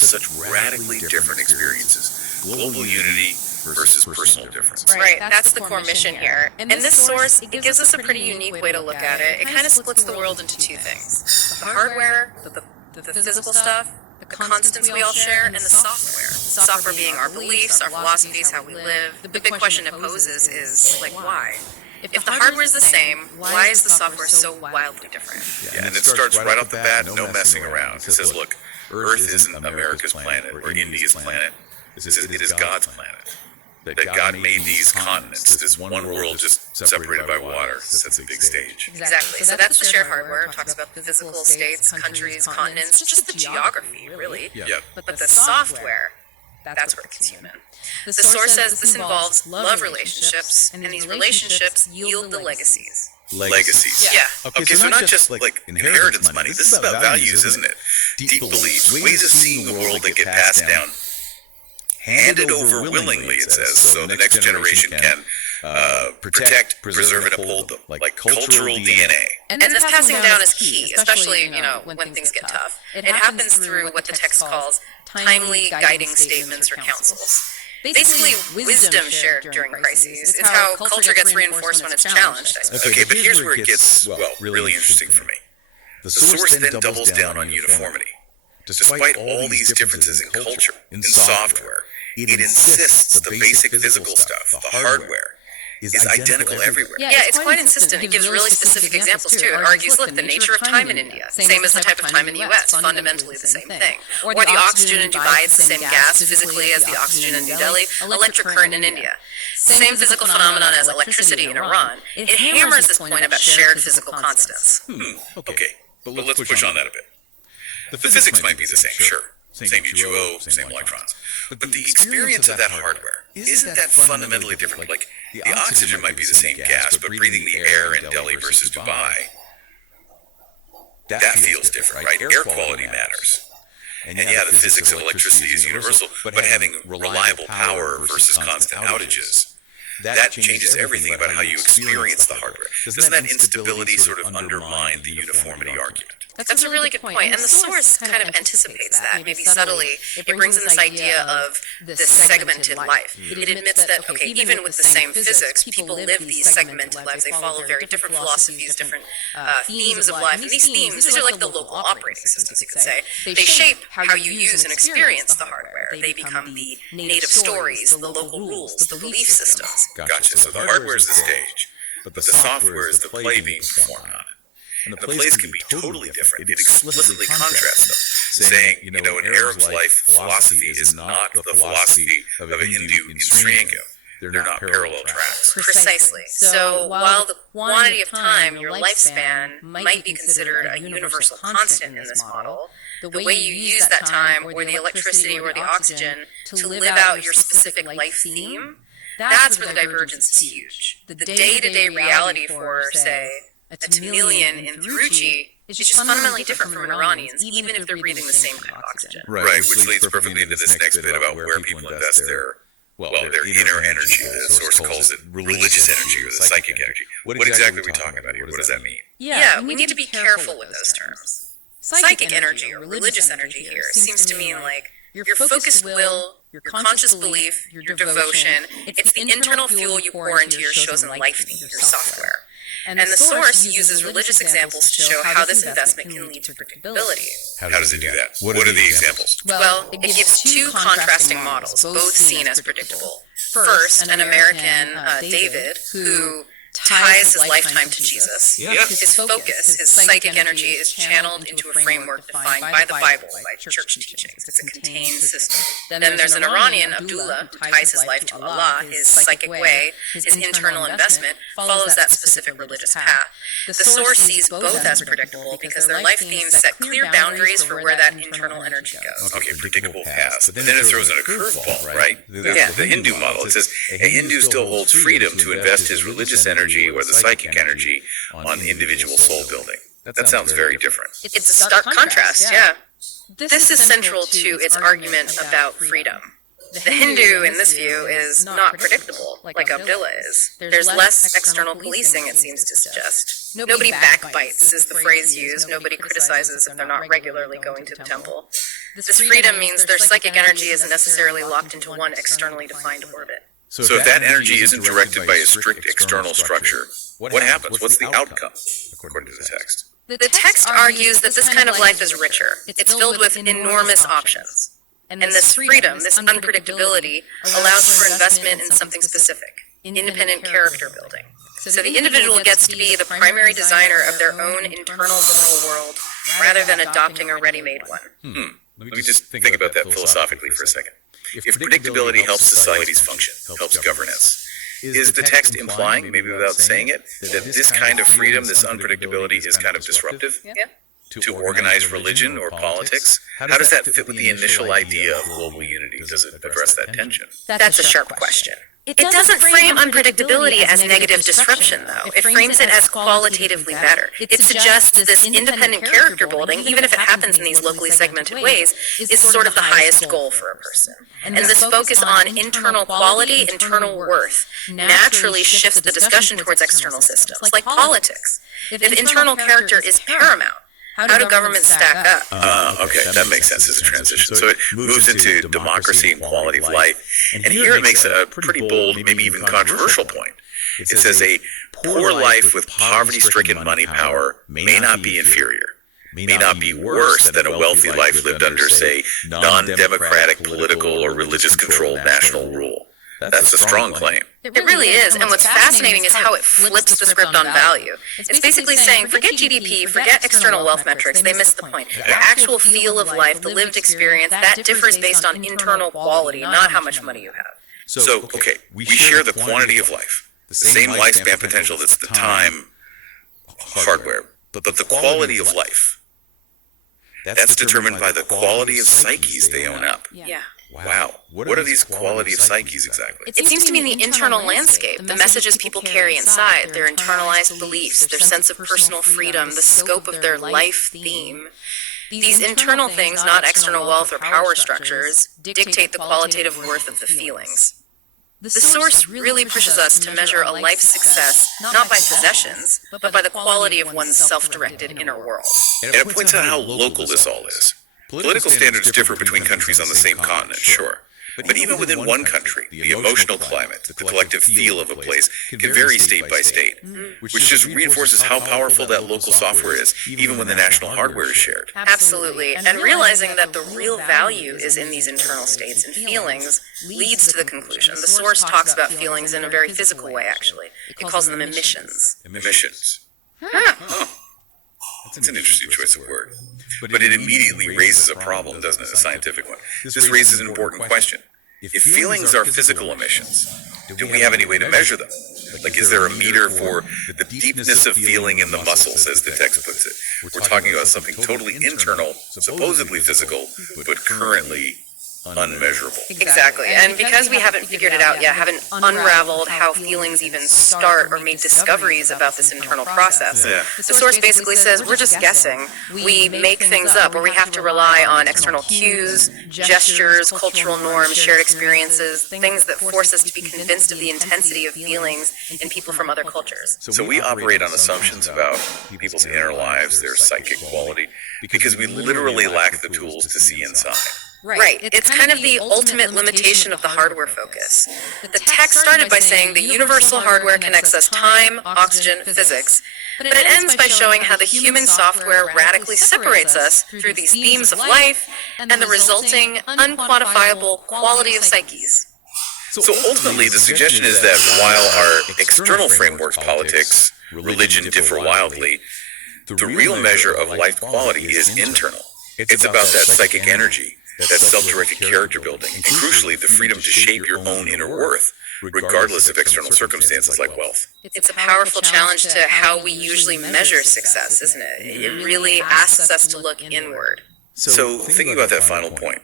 such radically different experiences. Global unity versus personal difference. Right, that's the core mission here. And this source, it gives us a pretty unique way to look at it. It kind of splits the world into two things. The hardware, the physical stuff, the constants we all share, and the software. Software being our beliefs, our philosophies, how we live. The big question it poses is, like, why? If the hardware is the same, why is the software so wildly different? Yeah, and it starts right off the bat, no messing around. It says, look, Earth isn't America's planet or India's planet. It is God's planet. That God made these continents, this one world just separated by water, sets a big stage. Exactly. So that's the shared hardware. It talks about the physical states, countries, continents, just the geography, really. Yeah. But the software, that's where it gets human. The source says this involves love relationships, and these relationships yield the legacies. Legacies. Yeah. Okay, so not just like inheritance money. This is about values, isn't it? Deep beliefs, ways of seeing the world that get passed down, handed over willingly, it says, so the next generation can protect, preserve, and uphold them, like cultural DNA. And this passing down is key, especially, when things get tough. It happens through what the text calls timely guiding statements or counsels. Basically, wisdom shared during crises. It's how culture gets reinforced when it's challenged, I suppose. Okay, but here's where it gets, well, really interesting for me. The source then doubles down on uniformity. Despite all these differences in culture, in software, it insists the basic physical stuff, the hardware, is identical everywhere. Yeah, it's quite insistent. It gives really specific examples, too. It argues, look, the nature of time in India, same as the type of time in the U.S., fundamentally the same thing. Or the oxygen in Dubai is the same gas physically as the oxygen in New Delhi, electric current in India. Same physical phenomenon as electricity in Iran. It hammers this point about shared physical constants. Okay, but let's push on that a bit. The physics might be the same, sure. Same H2O, same electrons. But the experience of that hardware, isn't that fundamentally different? Like, the oxygen might be the same gas, but breathing the air in Delhi versus Dubai, that feels different, right? Air quality matters. And yeah, the physics of electricity is universal, but having reliable power versus constant outages, that changes everything about how you experience the hardware. Doesn't that instability sort of undermine the uniformity argument? That's a really good point. And the source kind of anticipates that, maybe subtly. It brings in this idea of this segmented life. It admits that, okay, even with the same physics, people live these segmented lives. They follow very different philosophies, different themes of life. And these themes, these are like the local operating systems, you could say. They shape how you use and experience the hardware. They become the native stories, the local rules, the belief systems. Gotcha. So the hardware is the stage, but the software is the play being performed on it. And the plays can be totally different. It explicitly contrasts them, saying, an Arab's life philosophy is not the philosophy of a Hindu in Sri Lanka. They're not parallel tracks. Precisely. So while the quantity of time, your lifespan, might be considered a universal constant in this model, the way you use that time, or the electricity or the oxygen, to live out your specific life theme, that's where the divergence is huge. The day-to-day reality for, say, a Tamilian in Thiruchi is just fundamentally different from an Iranian's, even if they're breathing the same kind of oxygen. Right, which leads perfectly into this next bit about where people invest their inner energy. The source calls it religious energy or the psychic energy. What exactly are we talking about here? What does that mean? Yeah, we need to be careful with those terms. Psychic energy or religious energy here seems to mean like your focused will, your conscious belief, your devotion. It's the internal fuel you pour into your chosen life theme, your software. And the source uses religious examples to show how this investment can lead to predictability. How does it do that? What are the examples? Well, it gives two contrasting models, both seen as predictable. First, an American, David, who ties his lifetime to Jesus. His focus, his psychic energy is channeled into a framework defined by the Bible, by church teachings. It's a contained system. Then there's an Iranian, Abdullah, who ties his life to Allah. His psychic way, his internal investment, follows that specific religious path. The source sees both as predictable because their life themes set clear boundaries for where that internal energy goes. Okay, predictable paths. But then it throws in a curveball, right? The Hindu model. It says a Hindu still holds freedom to invest his religious energy or the psychic energy on individual soul building. That sounds very different. It's a stark contrast, yeah. This is central to its argument about freedom. The Hindu, in this view, is not predictable, like Abdullah is. There's less external policing, it seems to suggest. Nobody backbites, is the phrase used. Nobody criticizes if they're not regularly going to the temple. This freedom means their psychic energy isn't necessarily locked into one externally defined orbit. So if that energy isn't directed by a strict external structure, what happens? What's the outcome, according to the text? The text argues that this kind of life is richer. It's filled with enormous options. And this freedom, this unpredictability, allows for investment in something specific, independent character building. So the individual gets to be the primary designer of their own internal moral world, rather than adopting a ready-made one. Let me just think about that philosophically for a second. If predictability helps societies function, helps governance, is the text implying, maybe without saying it, that this kind of freedom, this unpredictability is kind of disruptive to organized religion or politics? How does that fit with the initial idea of global unity? Does it address that tension? That's a sharp question. It doesn't frame unpredictability as negative disruption, though. It frames it as qualitatively better. It suggests this independent character building, even if it happens in these locally segmented ways, is sort of the highest goal for a person. And this focus on internal quality, internal worth, naturally shifts the discussion towards external systems, like politics. If internal character is paramount, how do governments stack up? Okay, that makes sense as a transition. So it moves into democracy and quality of life. And here it makes a pretty bold, maybe even controversial point. It says a poor life with poverty-stricken money power may not be inferior, may not be worse than a wealthy life lived under, say, non-democratic political or religious-controlled national rule. That's a strong claim. It really is, and what's fascinating is how it flips the script on value. It's basically saying, forget GDP, forget external wealth metrics, they missed the point. The actual feel of life, the lived experience, that differs based on internal quality, not how much money you have. So, okay, we share the quantity of life, the same lifespan potential that's the time hardware, but the quality of life, that's determined by the quality of psyches they own up. Yeah. Wow. What are these quality of psyches exactly? It seems to me the internal landscape, the messages people carry inside, their internalized beliefs, their sense of personal freedom, the scope of their life theme. These internal things, not external wealth or power structures, dictate the qualitative worth of the feelings. The source really pushes us to measure a life's success not by possessions, but by the quality of one's self-directed inner world. And it points out how local this all is. Political standards differ between countries on the same continent, sure. But even within one country, the emotional climate, the collective feel of a place can vary state by state, which just reinforces how powerful that local software is, even when the national hardware is shared. Absolutely. And realizing that the real value is in these internal states and feelings leads to the conclusion. The source talks about feelings in a very physical way, actually. It calls them emissions. Emissions. That's an interesting choice of word. But it immediately raises a problem, doesn't it? A scientific one. This raises an important question. If feelings are physical emissions, do we have any way to measure them? Like, is there a meter for the deepness of feeling in the muscles, as the text puts it? We're talking about something totally internal, supposedly physical, but currently unmeasurable. Exactly. And because we haven't figured it out yet, haven't unraveled how feelings even start or made discoveries about this internal process, the source basically says we're just guessing. We make things up, or we have to rely on external cues, gestures, cultural norms, shared experiences, things that force us to be convinced of the intensity of feelings in people from other cultures. So we operate on assumptions about people's inner lives, their psychic quality, because we literally lack the tools to see inside. Right. It's kind of the ultimate limitation of the hardware focus. The text started by saying the universal hardware can access time, oxygen, physics, but it ends by showing how the human software radically separates us through these themes of life and the resulting unquantifiable quality of psyches. So ultimately, the suggestion is that while our external frameworks, politics, religion differ wildly, the real measure of life quality is internal. It's about that psychic energy, that self-directed character building, and crucially, the freedom to shape your own inner worth, regardless of external circumstances like wealth. It's a powerful challenge to how we usually measure success, isn't it? It really asks us to look inward. So thinking about that final point,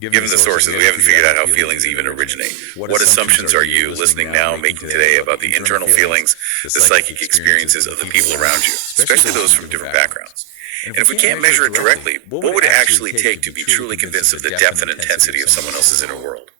given the sources, we haven't figured out how feelings even originate. What assumptions are you, listening now, making today about the internal feelings, the psychic experiences of the people around you, especially those from different backgrounds? And if we can't measure it directly, what would it actually take to be truly convinced of the depth and intensity of someone else's inner world?